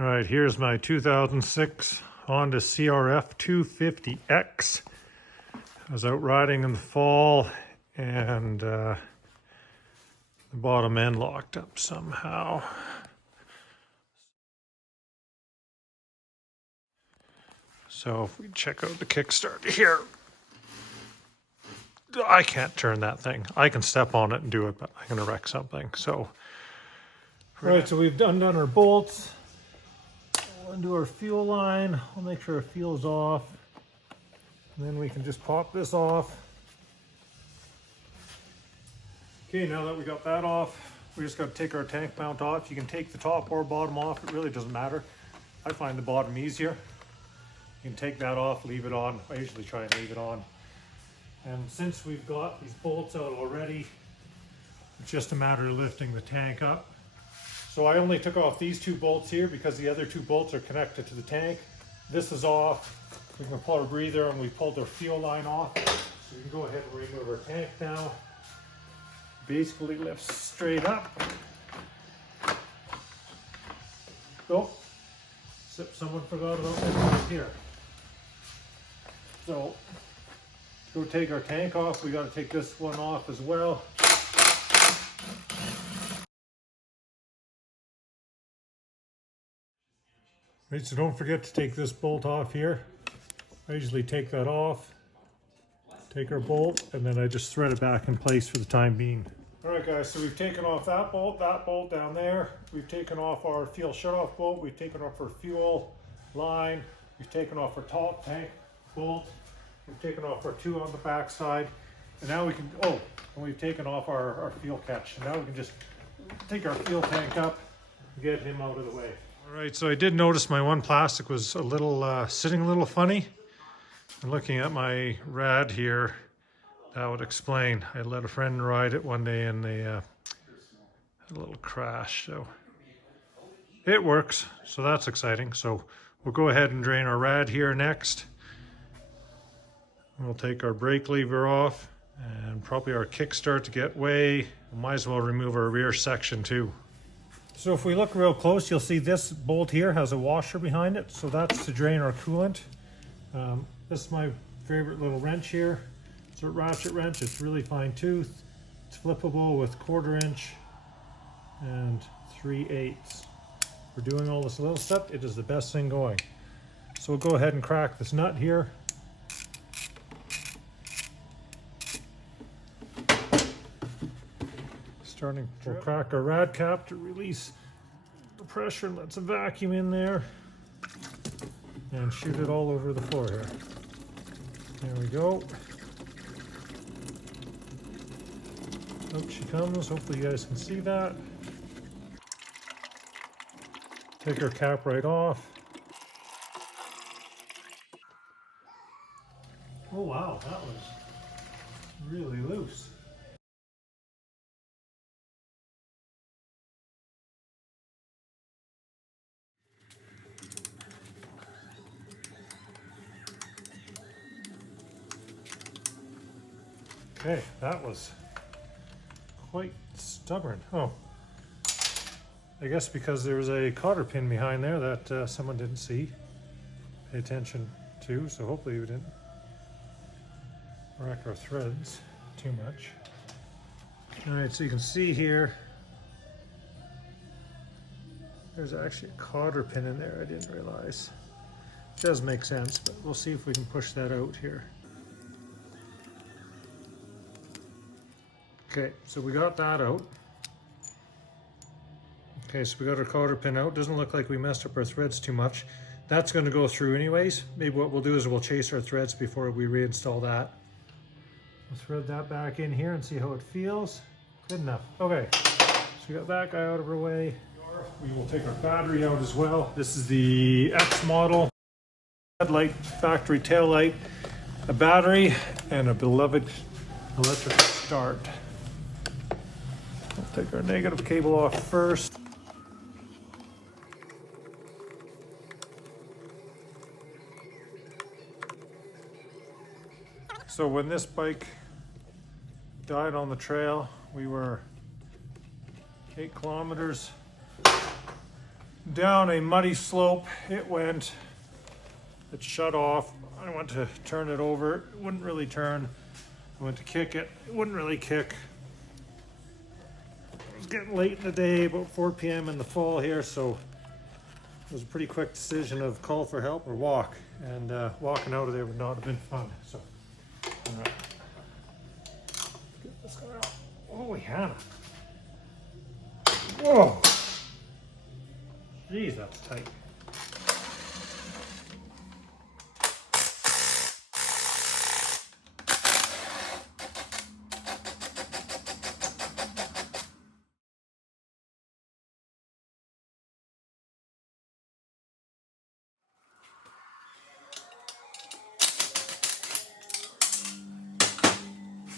All right, here's my 2006 Honda CRF250X. I was out riding in the fall and the bottom end locked up somehow. So if we check out the kickstart here, I can't turn that thing. I can step on it and do it, but I'm gonna wreck something. So, all right, so we've undone our bolts. We'll undo our fuel line. We'll make sure our fuel's off. And then we can just pop this off. Okay, now that we got that off, we just got to take our tank mount off. You can take the top or bottom off. It really doesn't matter. I find the bottom easier. You can take that off, leave it on. I usually try and leave it on. And since we've got these bolts out already, it's just a matter of lifting the tank up. So I only took off these two bolts here because the other two bolts are connected to the tank. This is off. We can pull our breather and we pulled our fuel line off. So we can go ahead and remove our tank now. Basically lifts straight up. Oh, someone forgot about this right here. So to go take our tank off, we got to take this one off as well. Right, so don't forget to take this bolt off here. I usually take that off, take our bolt, and then I just thread it back in place for the time being. All right, guys, so we've taken off that bolt down there. We've taken off our fuel shutoff bolt. We've taken off our fuel line. We've taken off our top tank bolt. We've taken off our two on the back side. And now we can, and we've taken off our fuel catch. And now we can just take our fuel tank up and get him out of the way. All right, so I did notice my one plastic was a little, sitting a little funny. And looking at my rad here, that would explain. I let a friend ride it one day and they had a little crash. So it works, so that's exciting. So we'll go ahead and drain our rad here next. We'll take our brake lever off and probably our kickstart to get way. We might as well remove our rear section too. So if we look real close, you'll see this bolt here has a washer behind it. So that's to drain our coolant. This is my favorite little wrench here. It's a ratchet wrench. It's really fine tooth. It's flippable with 1/4 inch and 3/8. For doing all this little stuff, it is the best thing going. So we'll go ahead and crack this nut here. We'll crack our rad cap to release the pressure and let some vacuum in there and shoot it all over the floor here. There we go. Out she comes. Hopefully you guys can see that. Take our cap right off. Oh wow, that was really loose. Okay, that was quite stubborn. Oh, I guess because there's a cotter pin behind there that someone didn't see, pay attention to, so hopefully we didn't wreck our threads too much. All right, so you can see here, there's actually a cotter pin in there I didn't realize. It does make sense, but we'll see if we can push that out here. Okay, so we got that out. Okay, so we got our cotter pin out. Doesn't look like we messed up our threads too much. That's going to go through anyways. Maybe what we'll do is we'll chase our threads before we reinstall that. We'll thread that back in here and see how it feels. Good enough. Okay, so we got that guy out of our way. We will take our battery out as well. This is the X model. Headlight, factory tail light, a battery, and a beloved electric start. We'll take our negative cable off first. So when this bike died on the trail, we were 8 kilometers down a muddy slope. It shut off. I went to turn it over, it wouldn't really turn. I went to kick it, it wouldn't really kick. It was getting late in the day, about 4 p.m. in the fall here, so it was a pretty quick decision of call for help or walk. And walking out of there would not have been fun. So, get this guy out. Holy Hannah. Whoa. Jeez, that's tight.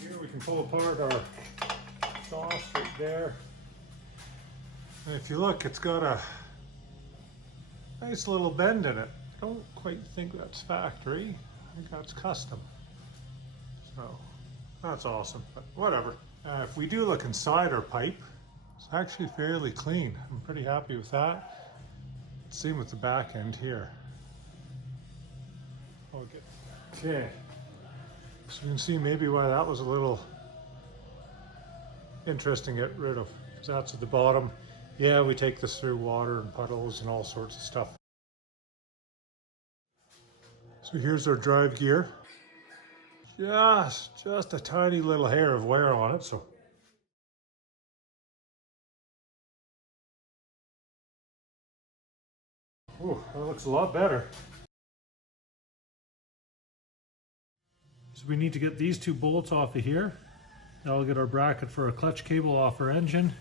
Here we can pull apart our exhaust right there. And if you look, it's got a nice little bend in it. I don't quite think that's factory. I think that's custom. So that's awesome, but whatever. If we do look inside our pipe, it's actually fairly clean. I'm pretty happy with that. Same with the back end here. Okay. So you can see maybe why that was a little interesting to get rid of. Because that's at the bottom. Yeah, we take this through water and puddles and all sorts of stuff. So here's our drive gear. Just a tiny little hair of wear on it, so. Ooh, that looks a lot better. So we need to get these two bolts off of here. That'll get our bracket for a clutch cable off our engine.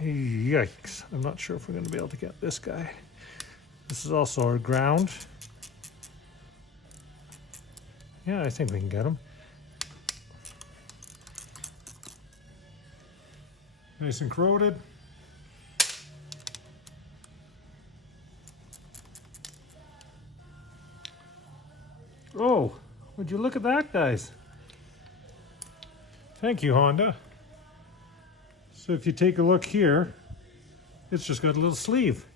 Yikes, I'm not sure if we're going to be able to get this guy. This is also our ground. Yeah, I think we can get him. Nice and corroded. Oh, would you look at that, guys? Thank you, Honda. So if you take a look here, it's just got a little sleeve.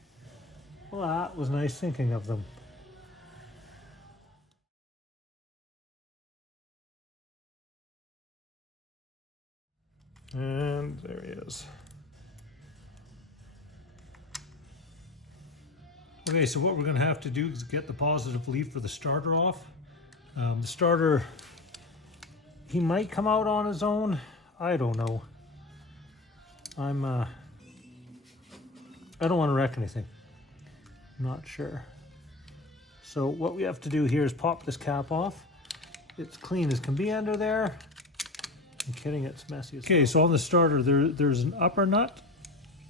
Well, that was nice thinking of them. And there he is. Okay, so what we're going to have to do is get the positive leaf for the starter off. The starter, he might come out on his own. I don't know. I don't want to wreck anything. I'm not sure. So what we have to do here is pop this cap off. It's clean as can be under there. I'm kidding, it's messy as well. Okay, so on the starter, there's an upper nut,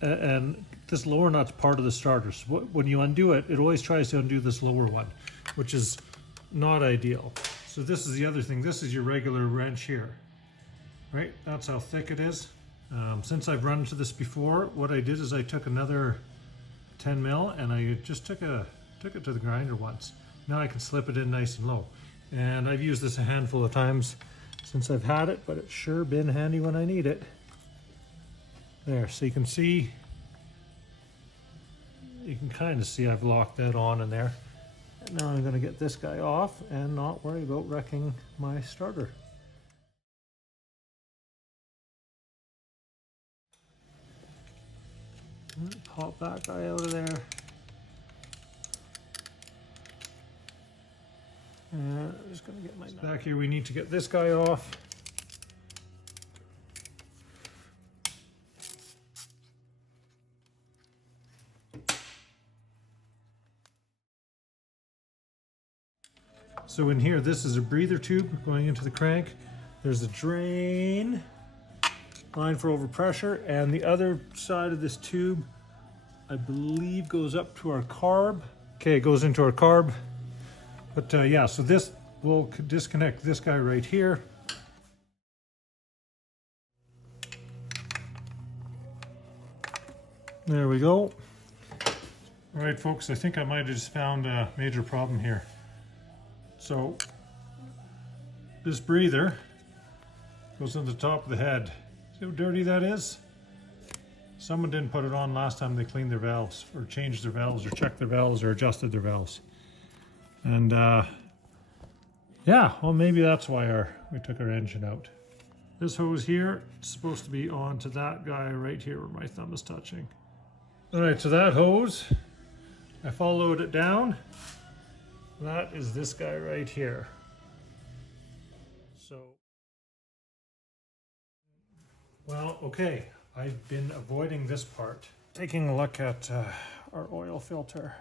and this lower nut's part of the starter. So when you undo it, it always tries to undo this lower one, which is not ideal. So this is the other thing. This is your regular wrench here, right? That's how thick it is. Since I've run into this before, what I did is I took another 10 mil and I just took it to the grinder once. Now I can slip it in nice and low. And I've used this a handful of times since I've had it, but it's sure been handy when I need it. There, so you can see, you can kind of see I've locked that on in there. And now I'm going to get this guy off and not worry about wrecking my starter. Pop that guy out of there. And I'm just going to get my back here. We need to get this guy off. So in here, this is a breather tube going into the crank. There's a drain line for overpressure, and the other side of this tube, I believe, goes up to our carb. Okay, it goes into our carb. But yeah, so this will disconnect this guy right here. There we go. All right, folks, I think I might have just found a major problem here. So this breather goes on the top of the head. See how dirty that is? Someone didn't put it on last time they cleaned their valves, or changed their valves, or checked their valves, or adjusted their valves. And yeah, well, maybe that's why we took our engine out. This hose here is supposed to be on to that guy right here where my thumb is touching. All right, so that hose, I followed it down. That is this guy right here. So, well, okay, I've been avoiding this part. Taking a look at our oil filter.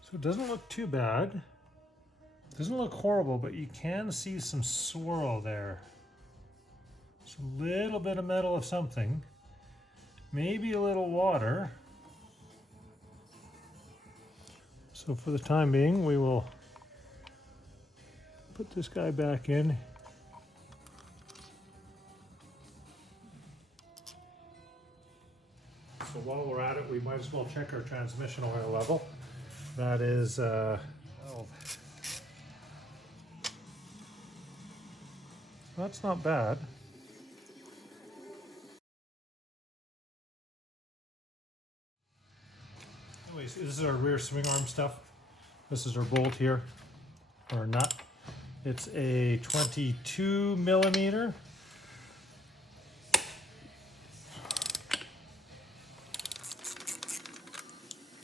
So it doesn't look too bad. It doesn't look horrible, but you can see some swirl there. It's a little bit of metal of something. Maybe a little water. So for the time being, we will put this guy back in. So while we're at it, we might as well check our transmission oil level. That is 12. That's not bad. Anyways, this is our rear swing arm stuff. This is our bolt here, or nut. It's a 22 millimeter.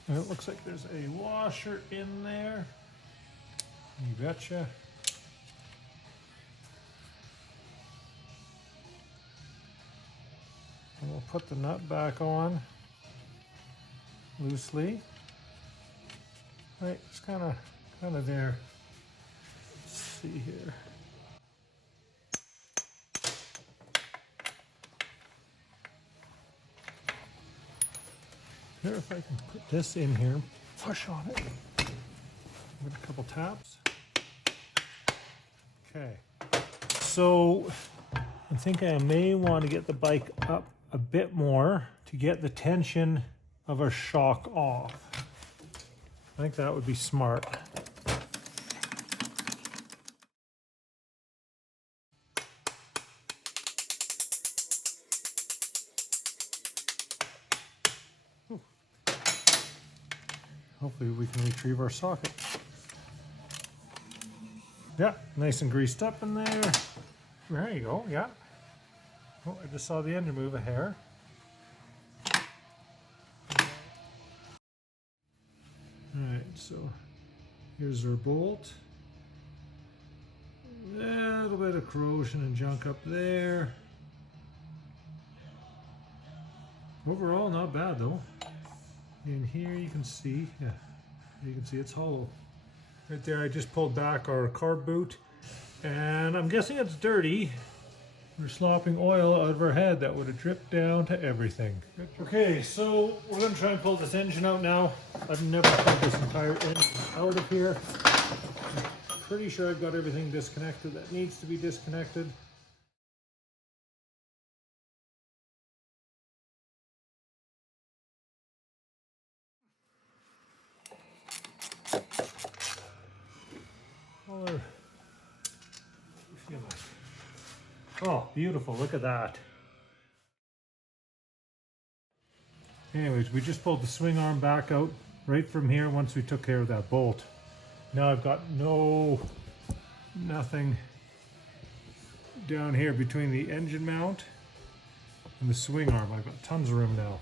And it looks like there's a washer in there. You betcha. And we'll put the nut back on loosely. Right, it's kind of there. Let's see here. Here, if I can put this in here, push on it. Give it a couple taps. Okay. So I think I may want to get the bike up a bit more to get the tension of our shock off. I think that would be smart. Hopefully we can retrieve our socket. Yeah, nice and greased up in there. There you go, yeah. Oh, I just saw the engine move a hair. Alright, so here's our bolt. A little bit of corrosion and junk up there. Overall, not bad though. In here you can see, yeah, you can see it's hollow. Right there, I just pulled back our carb boot, and I'm guessing it's dirty. We're slopping oil out of our head that would have dripped down to everything. Okay, so we're gonna try and pull this engine out now. I've never pulled this entire engine out of here. I'm pretty sure I've got everything disconnected that needs to be disconnected. Oh, beautiful, look at that. Anyways, we just pulled the swing arm back out right from here once we took care of that bolt. Now I've got nothing down here between the engine mount and the swing arm. I've got tons of room now.